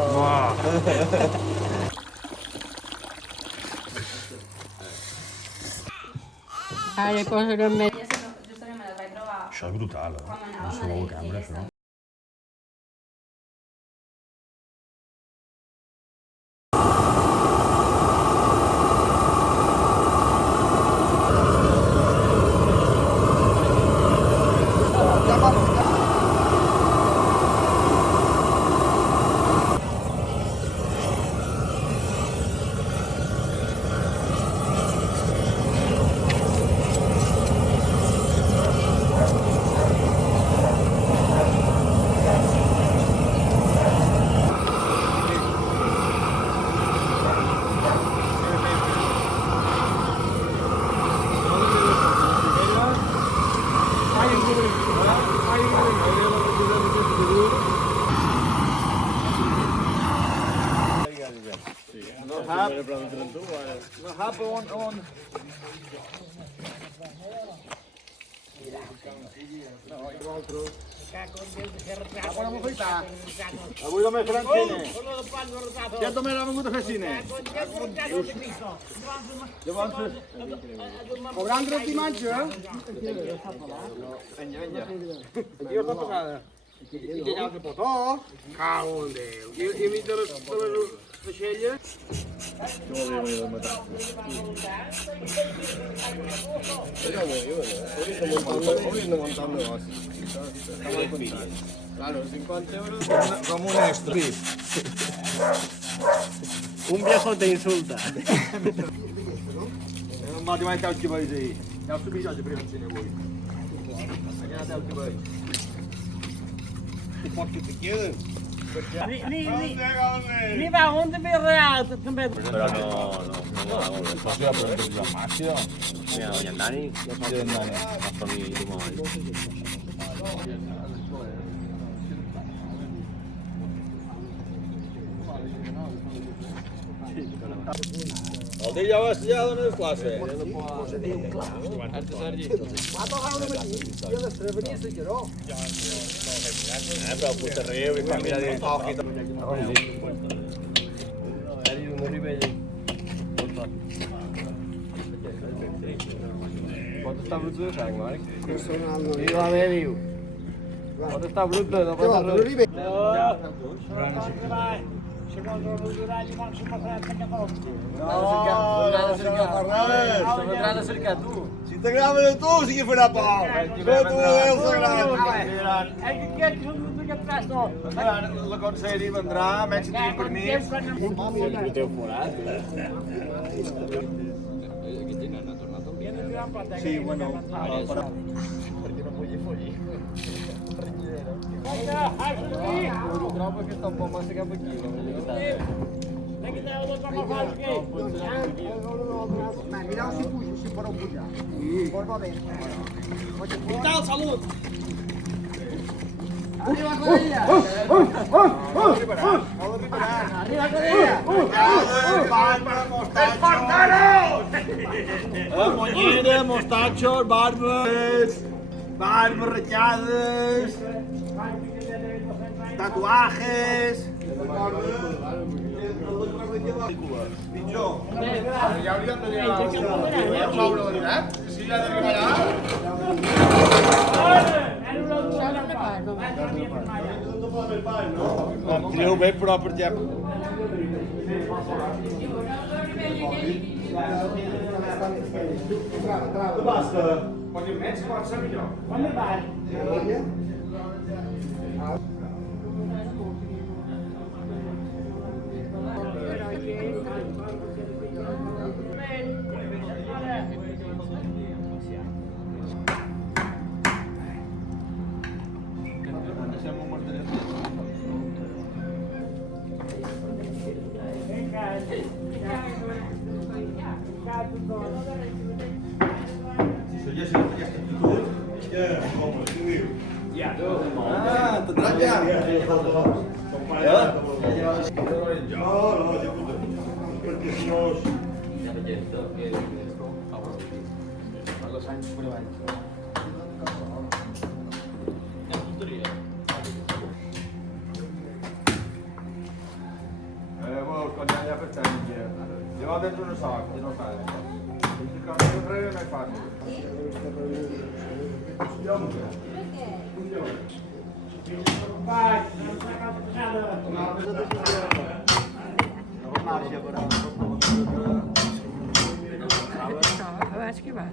Wow. Le cose da me. Això és brutal, eh? No sabeu la cambra, això. Avui només faran cine. Ja també l'ha vingut a fer cine. Llavors, cobran dret d'imatge? Vinga, vinga. Aquí és la passada. I que hi ha el potó. Cago en Déu. I a mig de les vaixelles. Claro, 50 euros como un extra. Un viejo te insulta. Non m'ha mai tal que veig ahir. Ja ho sabia jo de primer cine avui. Allà tal que veig. ¿Por qué te quedan? Ni va on de real també. Però no va molt bé. Això ja podem dir la màxia. Mira, doña Dani. Ja Dani. La família i molt. El dia ja dones classe. Però puta riu i quan mira dins coc i tot. Pot estar brut de sang, Marc? I va bé, diu. Pot estar brut de no passa res. Segons el durall i van ser passat a Catalunya. No de cercar Fernández. Se vendran a cercar tu. Si t'agrada de tu, sí que farà pau. No t'ho veus sagrat. Que aquests són els que atrás no. La conselleria vendrà, menys si tenim permís. El teu forat. Sí, bueno, però... Perquè no pugui follir. Ho trobo que està un poc massa cap aquí. Mira si puja, si podeu pujar. Pot va bé. I tal, salut! Arriba, Codella! Arriba, Codella! Mollera, mostachos, barbes, ratllades, tatuajes... Pitjor. Ja hauríem de dir a Mauro de Virat, si ja d'arribarà. Trieu bé, però per exemple... Basta. Pot dir més, pot ser millor. Quan me vas? Ah, t'entrat ja? Perquè si no... Volevo scogliare per te indietro. Se va dentro un sacco, non fai. Il cambio breve non è facile. Vai, non sta cazzando. Eu acho que vai.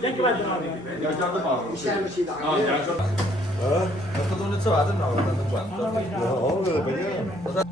Denk je wat er nou? Ja, già dopo. Siamo ci dà. No, già già. È stato un trovato? No, non quanto. No, vedete.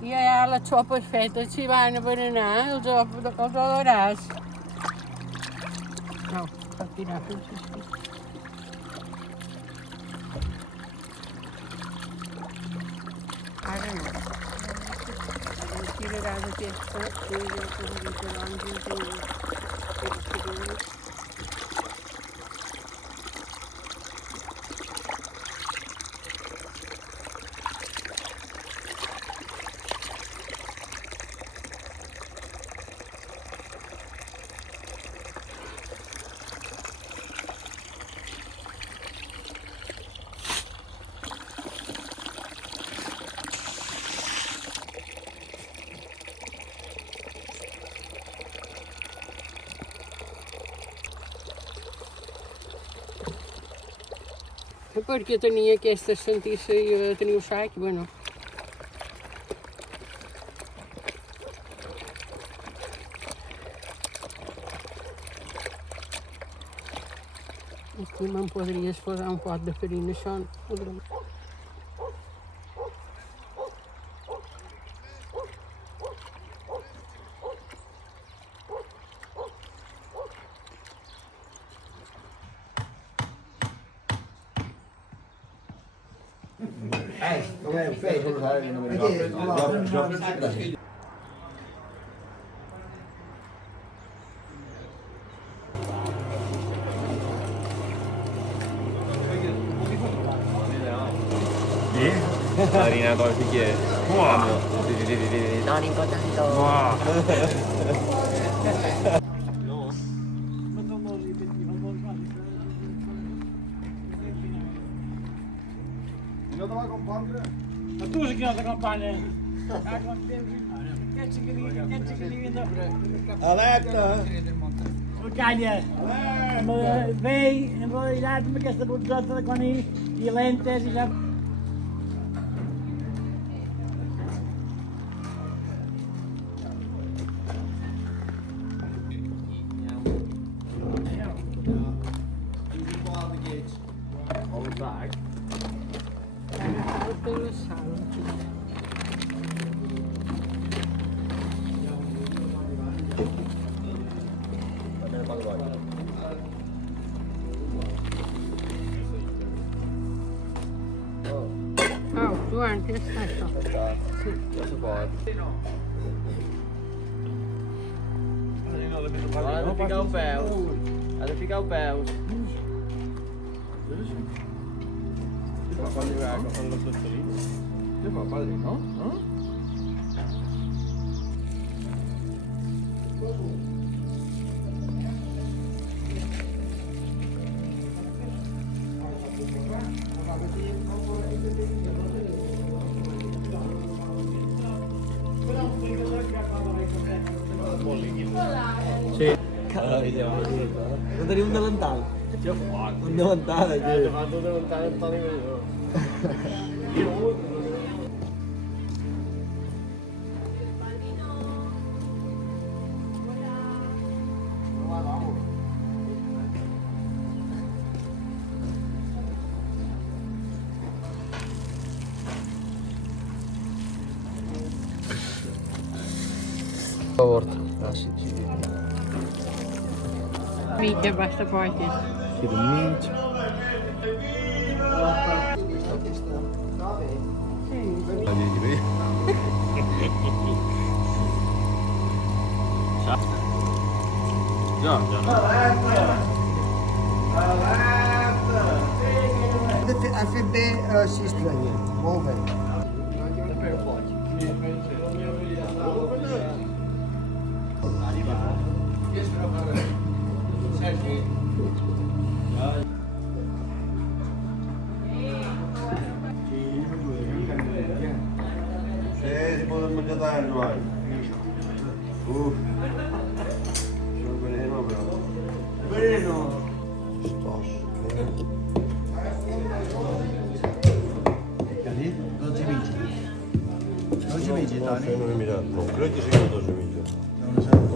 Io ho la tua perfetta, ci vanno per il dopo l'oras. No, partirà così. I don't know. Tirerà da testa, vedo come dice l'angelo. Porque eu tinha que esta sentir-se, eu tinha o saque, bueno. Aqui não poderias fazer um pote de farinha só. Com'è un fake? Marina con il bicchiere. Non importante. Non doveva compondere? Ma tu sei che non ti accompagni? Che ci viene Aletta! Calha, veio, realidade, que esta burzota com e lentes e já. Oh, tu anche aspetta. Adesso poi. Ha de ficar o pé. Ha de ficar o pé. Fa arrivare con lo sottolineo. Che fa padre, no? No? Sí. No tenia un davantal. Un davantal, aquí. Un davantal en Toni Benidorm. Mietje basta potje. Hier de meat. Ja, Ha fet bé 6 traients. Molt bé. Sí, si podem menjar tant, Joan. Uf. Això és veneno, però... Veneno. Ostres, Què ha dit? 12 i mitja. 12 i mitja, Toni. no he mirat. No, crec que sí que 2 i mitja.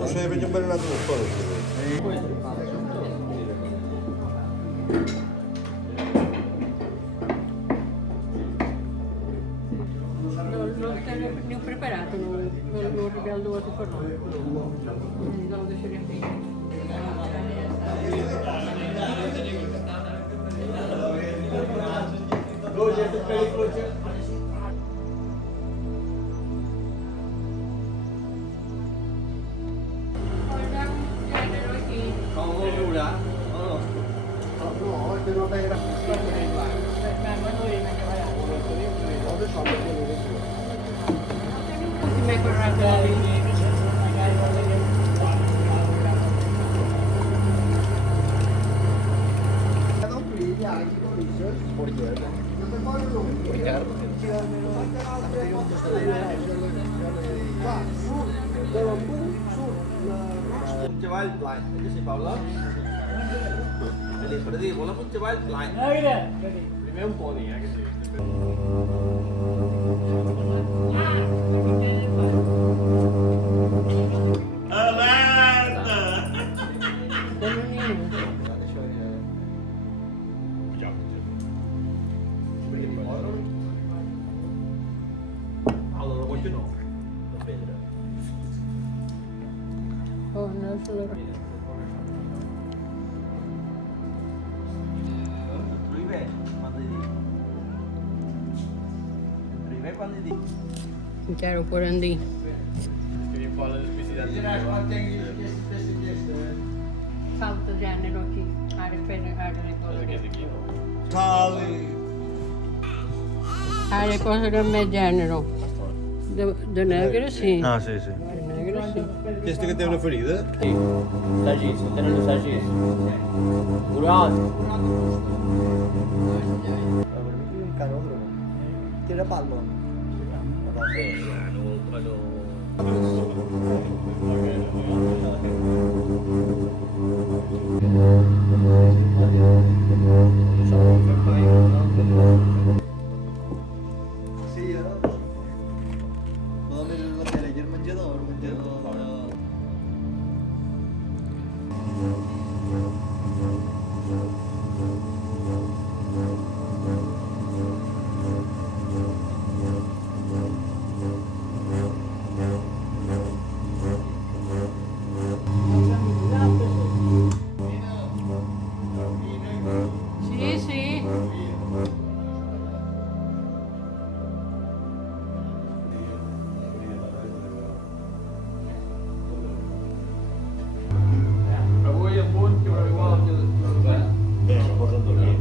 No sé, veig envenenat unes coses. Ne ho preparato, non abbiamo dovuto formare. Non lo lascerei qui. Không có rượu đã. No, che non era Mi hai corretto la linea. Un treball pla. Que si Paula? Per dir, volem un treball pla. Primer un podi, que sí. Allora, voglio no. Da pedra. Oh, no, solo... Primer, quando dico. Primer quando dico. Chiaro, quarantì. Falta genere qui. Are le cose del mio genere. De negre sì. Ah, sì, sì. De negre sì. Aquesta que té una ferida? Sì, sagis, tenen un sagis. Curat. un canodromo. Tira palma. Sí, no més la tele i el menjador, Sì, sì. Avui en punt, que però igual que posa a dormir.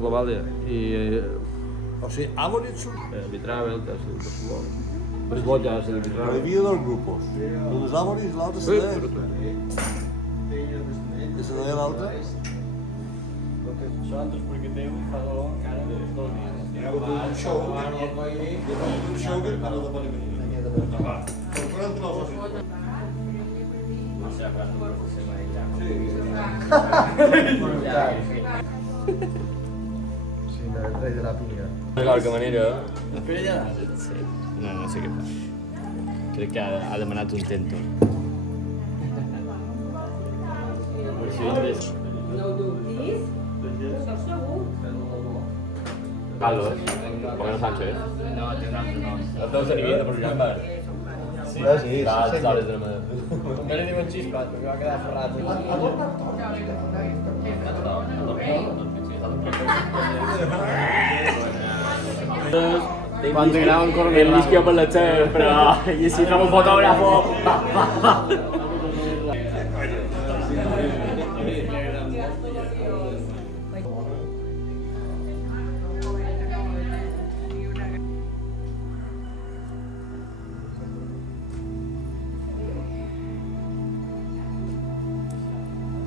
Global O sigui, Amoritz arbitrava el tercer de futbol. Pues vos ya se arbitrava. divide dos grupos. Un és Amoritz, l'altre Sí, és però I se deia l'altre? Santos porque Déu fa dolor encara de dos dies. avuto un show che è andato poi ancora non lo so. Sì, dai, prendi la pinga. Qualche maniera? Quelli della Sì. No, non so che fa. Crec que ha demanat un tento. No dubtis? Sóc segur. Carlos, Pagano Sánchez. No, té un altre nom. La teva servilleta per llambar. Sì, Les sì. dades de la mà. Me ne diuen xispat, perquè va quedar ferrat. Quando grava ancora nel rischio per la terra, però gli si fa un fotografo.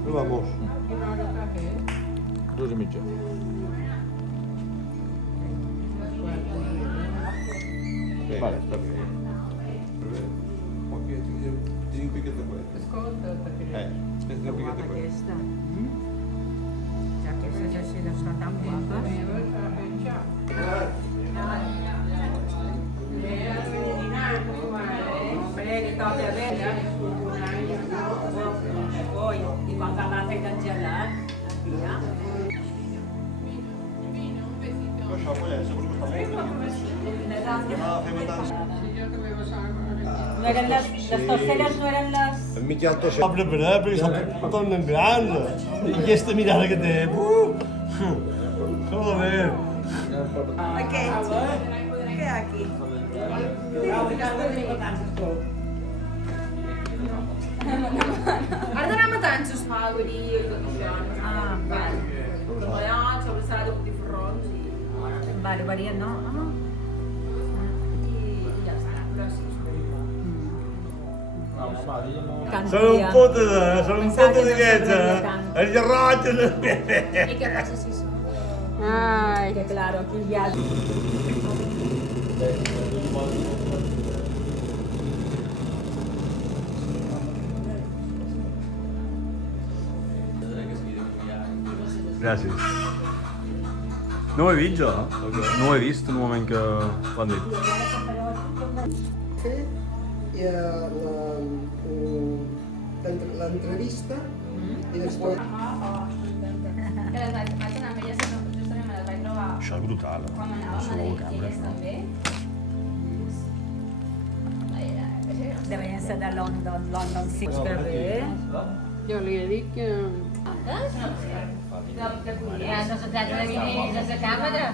Dove vamos? 2:30. Vale, sta bene. Ok, ti impiegate questo. Ascolta, perché Ti impiegate questo. questa. Già che se la sta tan guapa. Che toglie bene, poi di quando andate da gelare, via. Lascia poi adesso questa No eran las torceras no eran las... Mi chianto c'è. Apre per apre, sono tornando in grande. E questa mirata che te. Solo ver. ¿Qué aquí? Guarda la matanza spagoli io il 12 anni. Ah, vale. C'ho pensato di fronte. Vale, varía, ¿no? E ya sta, però sì. Sono un po' di gente. E gli arrati. E che cosa si sono? Ay, que claro, aquí ya. Gràcies. No ho he vist jo. No ho he vist en un moment que ho han dit. L'entrevista i després... Que les vaig anar amb elles, justament me les vaig trobar Això és brutal. quan anàvem a Madrid, i elles també. Deberían ser de London, London Six, Yo le dije que... De collir. No se trata de venir des de càmera.